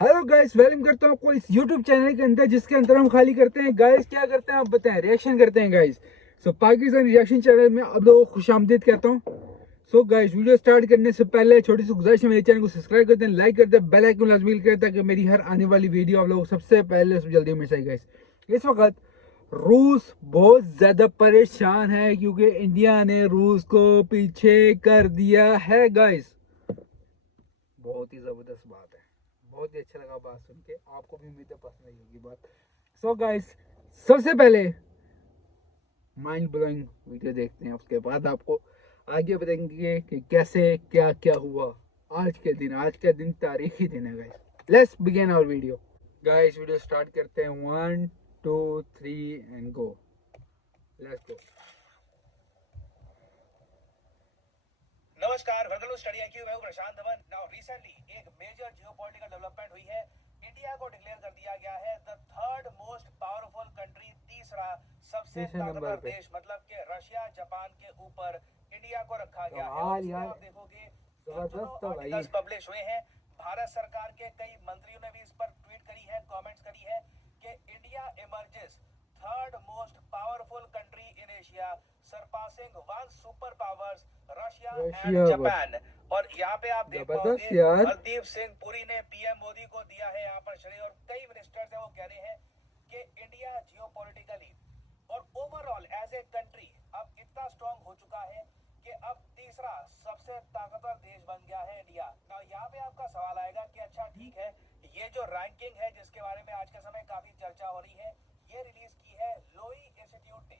Hello guys, welcome करता हूँ आपको इस यूट्यूब चैनल के अंदर, जिसके अंदर हम खाली करते हैं गाइस। क्या करते हैं आप बताएं? रिएक्शन करते हैं गाइस। सो पाकिस्तान रिएक्शन चैनल में आप लोगों को खुशामदीद कहता हूँ। सो गाइस, वीडियो स्टार्ट करने से पहले छोटी सी गुजारिश है, मेरे चैनल को सब्सक्राइब कर दें, लाइक कर दें, बेल आइकन लाजमी क्लिक करें ताकि मेरी हर आने वाली वीडियो आप लोगों को सबसे पहले सबसे जल्दी मिल सके गाइस। इस वक्त रूस बहुत ज्यादा परेशान है क्योंकि इंडिया ने रूस को पीछे कर दिया है गाइस। बहुत ही जबरदस्त बात है, बहुत ही अच्छा लगा बात सुन के। आपको भी उम्मीद है पसंद आई होगी बात। सो गाइस, सबसे पहले माइंड ब्लोइंग वीडियो देखते हैं, उसके बाद आपको आगे बताएंगे कि कैसे क्या क्या हुआ आज के दिन तारीखी दिन है guys. Let's begin our video. Guys, video start करते हैं। 1 2 3 एंड गो। Let's go. नमस्कार, वेलकम टू स्टडी आईक्यू। मैं हूं प्रशांत धवन। नाउ रिसेंटली एक मेजर जियोपॉलिटिकल डेवलपमेंट हुई है। इंडिया को डिक्लेयर कर दिया गया है the third most powerful country, तीसरा सबसे ताकतवर देश, मतलब कि रशिया जापान के ऊपर इंडिया को रखा गया है। और इसमें आप देखोगे जबरदस्त आर्टिकल्स पब्लिश हुए हैं। भारत सरकार के कई मंत्रियों ने भी इस पर ट्वीट करी है, कमेंट्स करी है कि India emerges third most powerful country in Asia, surpassing one super powers Russia and Japan. और यहाँ पे आप देख पाओगे हरदीप सिंह पुरी ने पीएम मोदी को दिया है यहाँ पर श्रेय, और कई मिनिस्टर्स हैं वो कह रहे हैं कि इंडिया जियोपॉलिटिकली और ओवरऑल एज ए कंट्री अब इतना स्ट्रांग हो चुका है कि अब तीसरा सबसे ताकतवर देश बन गया है इंडिया। ना यहाँ पे आपका सवाल आएगा कि अच्छा ठीक है, ये जो रैंकिंग है जिसके बारे में आज के समय काफी चर्चा हो रही है, ये रिलीज की है लोई इंस्टीट्यूट ने।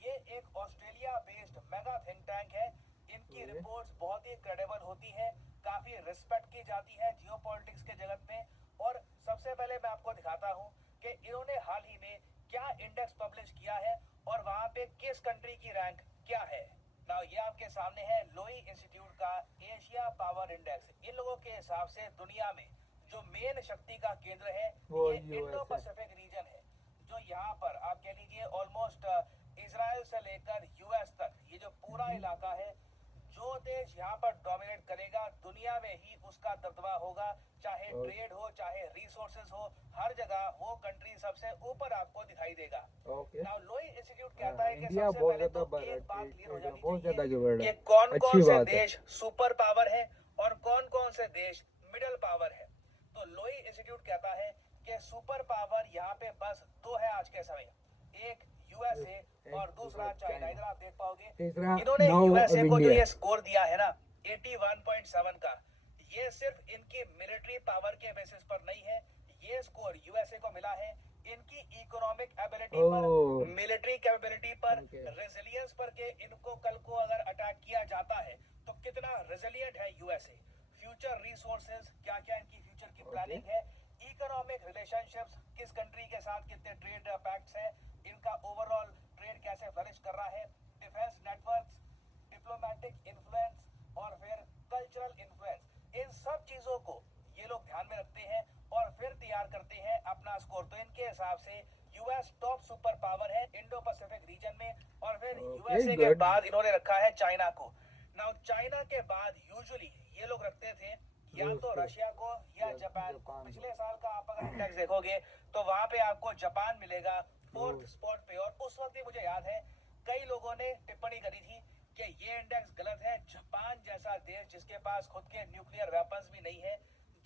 ये एक Australia based mega think tank है। इनकी रिपोर्ट्स बहुत ही क्रेडिबल होती है, काफी रिस्पेक्ट की जाती है जियोपॉलिटिक्स के जगत में। और सबसे पहले मैं आपको दिखाता हूँ कि इन्होंने हाल ही में क्या इंडेक्स पब्लिश किया है और वहां पे किस कंट्री की रैंक क्या है। नाउ ये आपके सामने है लोई इंस्टीट्यूट का एशिया पावर इंडेक्स। इन लोगों के हिसाब से दुनिया में जो मेन शक्ति का केंद्र है ये इंडो पैसिफिक रीजन है, जो यहाँ पर आप कह लीजिए ऑलमोस्ट इजराइल से लेकर यूएस तक ये जो पूरा इलाका है, जो देश यहाँ पर डोमिनेट करेगा दुनिया में ही उसका दबदबा होगा। चाहे ट्रेड हो, चाहे रिसोर्सेज हो, हर जगह वो कंट्री सबसे ऊपर आपको दिखाई देगा। नाउ लोई इंस्टीट्यूट कहता है कि सबसे पहले तो एक बात क्लियर हो जानी चाहिए कि कौन कौन से देश सुपर पावर है और कौन कौन से देश मिडिल पावर है। तो लोई इंस्टीट्यूट कहता है कि सुपर पावर यहाँ पे बस दो है आज के समय, एक यूएसए और दूसरा चाइना। इधर आप देख पाओगे इन्होंने यूएसए को जो ये स्कोर दिया है ना 81.7 का, ये सिर्फ इनकी मिलिट्री पावर के बेसिस पर नहीं है। ये स्कोर यूएसए को मिला है इनकी इकोनॉमिक एबिलिटी पर, मिलिट्री कैपेबिलिटी पर, रेजिलियंस पर, के इनको कल को अगर अटैक किया जाता है तो कितना रेजिलियंट है यूएसए। फ्यूचर रिसोर्सेज, क्या क्या इनकी फ्यूचर की प्लानिंग है, इकोनॉमिक रिलेशनशिप्स, किस कंट्री के साथ कितने ट्रेड पैक्ट्स हैं, इनका ओवरऑल ट्रेड कैसे फ्लरिश कर रहा है, डिफेंस नेटवर्क्स, डिप्लोमेटिक इन्फ्लुएंस और फिर कल्चरल इन्फ्लुएंस, इन सब चीजों को ये लोग ध्यान में रखते हैं और फिर तैयार करते हैं अपना स्कोर। तो इनके हिसाब से यूएस टॉप सुपर पावर है इंडो पैसिफिक रीजन में, और फिर यूएसए के बाद इन्होंने रखा है चाइना को। नाउ चाइना के बाद यूजुअली ये लोग रखते थे या तो रशिया को या जापान को। पिछले साल का आप अगर इंडेक्स देखोगे तो वहां पे आपको जापान मिलेगा फोर्थ स्पॉट पे। और उस वक्त ही मुझे याद है कई लोगों ने टिप्पणी करी थी कि ये इंडेक्स गलत है। जापान जैसा देश जिसके पास खुद के न्यूक्लियर वेपन्स भी नहीं है,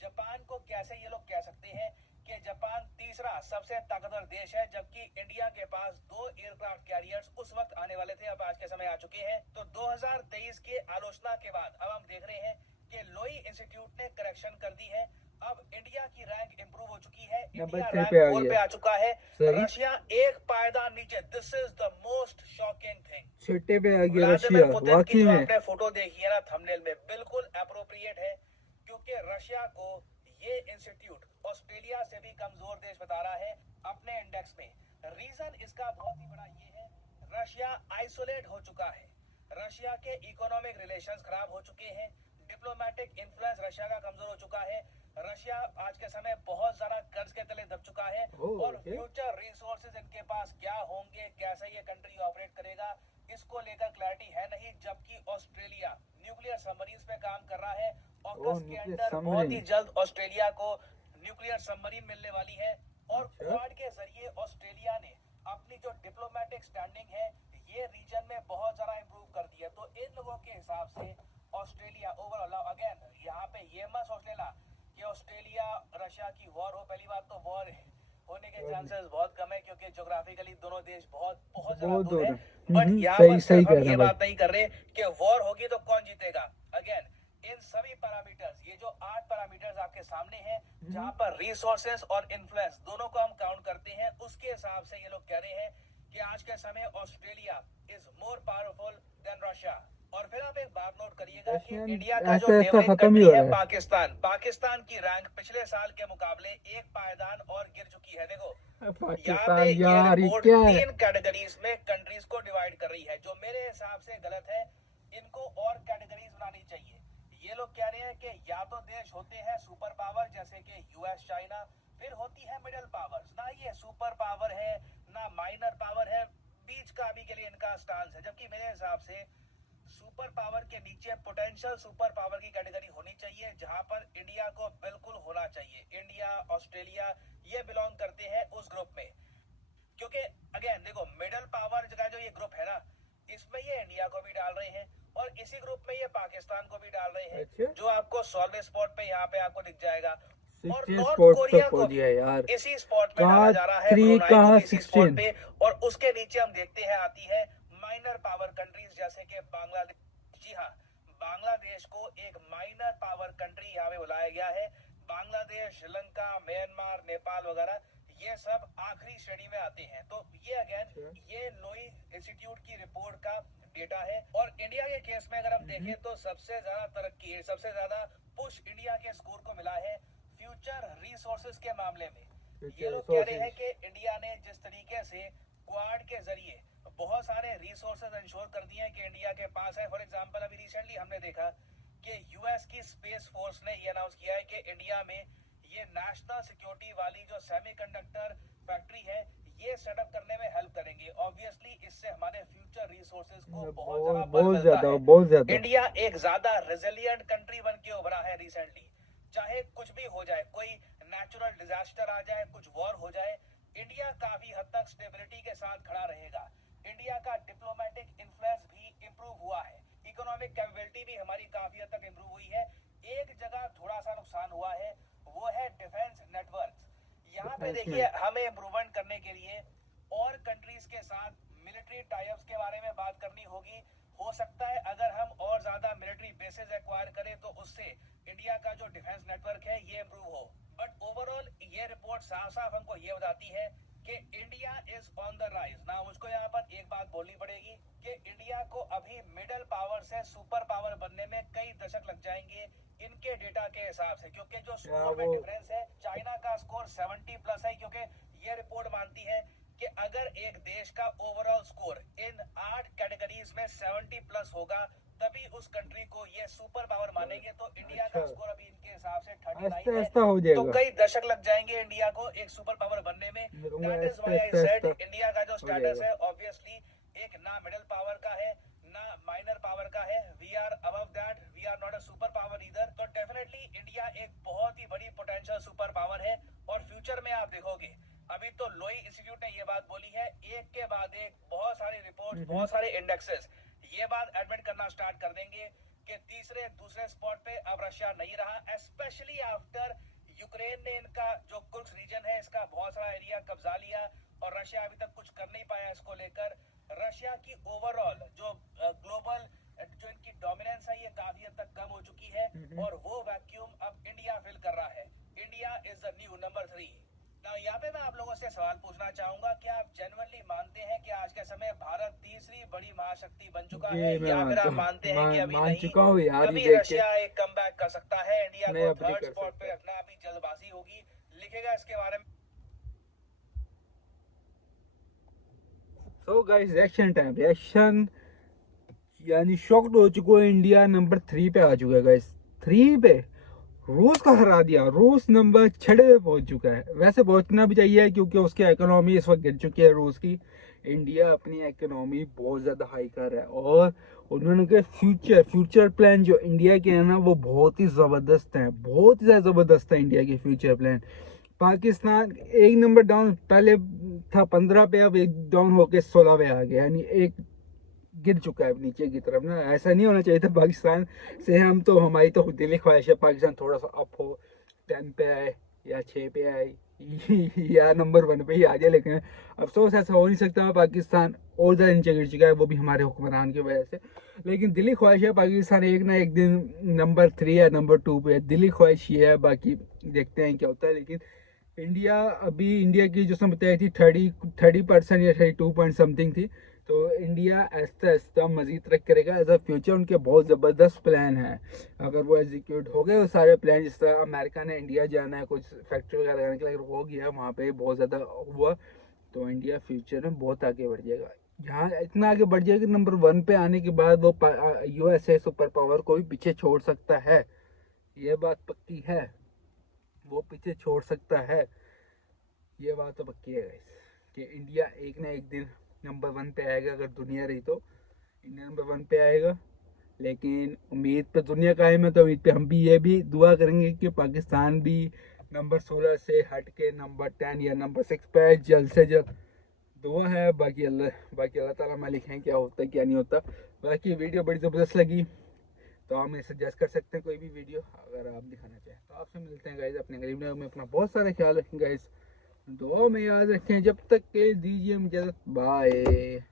जापान को कैसे ये लोग कह सकते हैं कि जापान तीसरा सबसे ताकतवर देश है, जबकि इंडिया के पास दो एयरक्राफ्ट कैरियर्स उस वक्त आने वाले थे, अब आज के समय आ चुके हैं। तो 2023 के आलोचना के बाद अब हम देख रहे हैं कि लोई इंस्टीट्यूट ने करेक्शन कर दी है। अब इंडिया की रैंक इंप्रूव हो चुकी है, इंडिया रैंक 4 पे आ चुका है, रशिया एक पायदान नीचे। This is the most shocking thing. छठे पे आ गया रशिया। वाकई में आपने फोटो देखी है ना थंबनेल में, बिल्कुल एप्रोप्रिएट है, क्योंकि रशिया को ये इंस्टीट्यूट ऑस्ट्रेलिया से भी कमजोर देश बता रहा है अपने इंडेक्स में। रीजन इसका बहुत ही बड़ा ये है, रशिया आइसोलेट हो चुका है, रशिया के इकोनॉमिक रिलेशंस खराब हो चुके हैं, डिप्लोमेटिक इन्फ्लुएंस रशिया का कमजोर हो चुका है, रशिया आज के समय बहुत ज्यादा कर्ज के तले दब चुका है, और फ्यूचर रिसोर्सेज इनके पास क्या होंगे, कैसे ये कंट्री ऑपरेट करेगा, इसको लेकर क्लैरिटी है नहीं। जबकि ऑस्ट्रेलिया न्यूक्लियर सबमरीन्स पे काम कर रहा है, ऑकस के अंदर बहुत ही जल्द ऑस्ट्रेलिया को न्यूक्लियर सबमरीन मिलने वाली है और क्वाड के जरिए ऑस्ट्रेलिया ने अपनी जो डिप्लोमेटिक स्टैंडिंग है ये रीजन में बहुत ज्यादा इंप्रूव कर दी है। तो इन लोगों के हिसाब से ऑस्ट्रेलिया ओवरऑल, अगेन यहाँ पे ये मत सोच लेना कि ऑस्ट्रेलिया रशिया की वॉर हो। पहली बात तो वॉर होने के चांसेस बहुत कम है क्योंकि ज्योग्राफिकली दोनों देश बहुत ज्यादा दूर है। बट यहाँ पर सिर्फ हम ये बात नहीं कर रहे कि वॉर होगी तो कौन जीतेगा। अगेन इन सभी पैरामीटर्स, ये जो 8 पैरामीटर्स आपके सामने हैं जहाँ पर रिसोर्सेस और इन्फ्लुएंस दोनों को हम काउंट करते हैं, उसके हिसाब से ये लोग कह रहे हैं कि आज के समय Australia is more powerful than Russia. और फिर आप एक बात नोट करिएगा कि इंडिया का जो नेबरिंग कंट्री है पाकिस्तान की रैंक पिछले साल के मुकाबले एक पायदान और गिर चुकी है। देखो यहाँ पे ये रिपोर्ट 3 कैटेगरीज में कंट्रीज को डिवाइड कर रही है, जो मेरे हिसाब से गलत है। इनको और कैटेगरीज बनानी चाहिए। ये लोग कह रहे हैं कि या तो देश होते हैं सुपर पावर जैसे कि यूएस चाइना, फिर होती है मिडिल पावर्स। ना ये सुपर पावर है ना माइनर पावर है, बीच का अभी के लिए इनका स्टांस है। जबकि मेरे हिसाब से सुपर पावर के नीचे पोटेंशियल सुपर पावर की कैटेगरी होनी चाहिए जहां पर इंडिया को बिल्कुल होना चाहिए। इंडिया ऑस्ट्रेलिया ये बिलोंग करते हैं उस ग्रुप में, क्योंकि अगेन देखो मिडिल पावर का जो ये ग्रुप है ना, इसमें ये इंडिया को भी डाल रहे हैं और इसी ग्रुप में ये पाकिस्तान को भी डाल रहे हैं, जो आपको सॉल्व स्पॉट पे यहाँ पे आपको दिख जाएगा। और नॉर्थ कोरिया को भी यार इसी स्पॉट में डाला जा रहा है, ब्रुनाई को इसी स्पॉट पे। और उसके नीचे हम देखते हैं आती है माइनर पावर कंट्रीज जैसे कि बांग्लादेश। जी हाँ, बांग्लादेश को एक माइनर पावर कंट्री यहाँ पे बुलाया गया है। बांग्लादेश, श्रीलंका, म्यांमार, नेपाल वगैरह ये सब आखिरी श्रेणी में आते हैं। तो ये अगेन ये लोई इंस्टीट्यूट की रिपोर्ट का डेटा है। और इंडिया के केस में अगर हम देखें तो सबसे ज्यादा तरक्की, सबसे ज्यादा पुश इंडिया के स्कोर को मिला है फ्यूचर रिसोर्सेज के मामले में। ये लोग कह रहे हैं कि इंडिया ने जिस तरीके से क्वाड के जरिए बहुत सारे रिसोर्सेज इंश्योर कर दिए हैं कि इंडिया के पास है। फॉर एग्जांपल अभी रिसेंटली हमने देखा कि यूएस की स्पेस फोर्स ने ये अनाउंस किया है कि इंडिया में ये नेशनल सिक्योरिटी वाली जो सेमीकंडक्टर फैक्ट्री है ये सेटअप करने में हेल्प करेंगे। ऑब्वियसली इससे हमारे फ्यूचर रिसोर्सेज को बहुत ज्यादा इंडिया एक ज्यादा रेजिलिएंट कंट्री बन के उभरा है रिसेंटली। चाहे कुछ भी हो जाए, कोई नेचुरल डिजास्टर आ जाए, कुछ वॉर हो जाए, इंडिया काफी हद तक स्टेबिलिटी के साथ खड़ा रहेगा। इंडिया का डिप्लोमेटिक इन्फ्लुएंस भी इंप्रूव हुआ है, इकोनॉमिक कैपेबिलिटी भी हमारी काफी हद तक इंप्रूव हुई है। एक जगह थोड़ा सा नुकसान हुआ है, वो है डिफेंस नेटवर्क। यहाँ पे देखिए हमें इम्प्रूवमेंट करने के लिए और कंट्रीज के साथ मिलिट्री टाइप्स के बारे में बात करनी होगी। हो सकता है अगर हम और ज्यादा मिलिट्री बेसेस एक्वायर करें तो उससे इंडिया का जो डिफेंस नेटवर्क है ये इंप्रूव हो। बट ओवरऑल ये रिपोर्ट साफ साफ हमको ये बताती है कि India is on the rise. ना मुझको यहाँ पर एक बात बोलनी पड़ेगी कि इंडिया को अभी मिडिल पावर से सुपर पावर बनने में कई दशक लग जाएंगे इनके डेटा के हिसाब से, क्योंकि जो स्कोर में डिफरेंस है, चाइना का स्कोर 70+ है, क्योंकि ये रिपोर्ट मानती है कि अगर एक देश का ओवरऑल स्कोर इन 8 कैटेगरीज में 70+ होगा तभी उस कंट्री को ये सुपर पावर मानेंगे। तो इंडिया का स्कोर अभी इनके हिसाब से 39 है, तो कई दशक लग जाएंगे इंडिया को एक सुपर पावर बनने में। That is why I said India का जो स्टेटस है ऑब्वियसली एक ना मिडिल पावर का है ना माइनर पावर का है। We are above that, we are not a super power either. तो डेफिनेटली इंडिया एक बहुत ही बड़ी पोटेंशियल सुपर पावर है। और फ्यूचर में आप देखोगे, अभी तो लोई इंस्टीट्यूट ने ये बात बोली है, एक के बाद एक बहुत सारे रिपोर्ट, बहुत सारे इंडेक्सेस ये बात एडमिट करना स्टार्ट कर देंगे कि तीसरे दूसरे स्पॉट पे अब रशिया नहीं रहा। स्पेशली आफ्टर यूक्रेन ने इनका जो कुर्स्क रीजन है इसका बहुत सारा एरिया कब्जा लिया और रशिया अभी तक कुछ कर नहीं पाया इसको लेकर। रशिया की ओवरऑल जो ग्लोबल जो इनकी डोमिनेंस है ये काफी हद तक कम हो चुकी है और वो वैक्यूम अब इंडिया फिल कर रहा है। India is the new number 3। यहाँ पे मैं आप लोगों से सवाल पूछना चाहूंगा, क्या आप जेन्युइनली मानते हैं कि आज के समय भारत तीसरी बड़ी महाशक्ति बन चुका है, या फिर आप मानते हैं कि अभी नहीं, अभी रशिया एक कमबैक कर सकता है, इंडिया को थर्ड स्पॉट पे रखना अभी जल्दबाजी होगी? लिखेगा इसके बारे में। So guys reaction time, reaction यानी शॉक्ड हो चुका है। इंडिया नंबर 3 पे आ चुका है गाइस, 3 पे रूस का हरा दिया। रूस नंबर 6 पे पहुंच चुका है। वैसे पहुंचना भी चाहिए क्योंकि उसकी इकोनॉमी इस वक्त गिर चुकी है रूस की। इंडिया अपनी इकोनॉमी बहुत ज़्यादा हाई कर रहा है और उन्होंने के फ्यूचर प्लान जो इंडिया के हैं ना वो बहुत ही ज़बरदस्त हैं, बहुत ही ज़्यादा ज़बरदस्त है इंडिया के फ्यूचर प्लान। पाकिस्तान एक नंबर डाउन पहले था 15 पे, अब एक डाउन होके 16 पे आ गया, यानी एक गिर चुका है नीचे की तरफ ना। ऐसा नहीं होना चाहिए था पाकिस्तान से। हम तो हमारी तो दिली ख्वाहिश है पाकिस्तान थोड़ा सा अप हो, 10 पे आए या 6 पे आए या नंबर 1 पे ही आ जाए, लेकिन अफसोस ऐसा हो नहीं सकता। पाकिस्तान और ज़्यादा नीचे गिर चुका है, वो भी हमारे हुक्मरान की वजह से। लेकिन दिली ख्वाहिश है पाकिस्तान एक ना एक दिन नंबर 3 या नंबर 2 पे है, दिली ख्वाहिश ये है, बाकी देखते हैं क्या होता है। लेकिन इंडिया अभी, इंडिया की जो बताई थी 30% या 32 पॉइंट समथिंग थी, तो इंडिया आहिस्ता आहिस्ता मजीद तरक्की करेगा। एज अ फ्यूचर उनके बहुत ज़बरदस्त प्लान है, अगर वो एग्जीक्यूट हो गए वो सारे प्लान। जिस तरह अमेरिका ने इंडिया जाना है, कुछ फैक्ट्री वगैरह लगाने के लिए, अगर हो गया वहाँ पे बहुत ज़्यादा हुआ तो इंडिया फ्यूचर में बहुत आगे बढ़ जाएगा। यहाँ इतना आगे बढ़ जाएगा कि नंबर 1 पे आने के बाद वो USA सुपर पावर को भी पीछे छोड़ सकता है, ये बात पक्की है। वो पीछे छोड़ सकता है, ये बात तो पक्की है गाइस, कि इंडिया एक ना एक दिन नंबर 1 पे आएगा। अगर दुनिया रही तो इंडिया नंबर 1 पे आएगा। लेकिन उम्मीद पे दुनिया कायम है, तो उम्मीद पे हम भी ये भी दुआ करेंगे कि पाकिस्तान भी नंबर 16 से हट के नंबर 10 या नंबर 6 पे आए जल्द से जल्द। दुआ है, बाकी अल्लाह ताला मालिक हैं, क्या होता है क्या नहीं होता। बाकी वीडियो बड़ी ज़बरदस्त लगी तो आप मुझे सजेस्ट कर सकते हैं कोई भी वीडियो अगर आप दिखाना चाहें। तो आपसे मिलते हैं गाइस अपने गरीब नगर में। अपना बहुत सारा ख्याल रखें गाइस, दुआ में याद रखें। जब तक के दीजिए इजाज़त, बाय।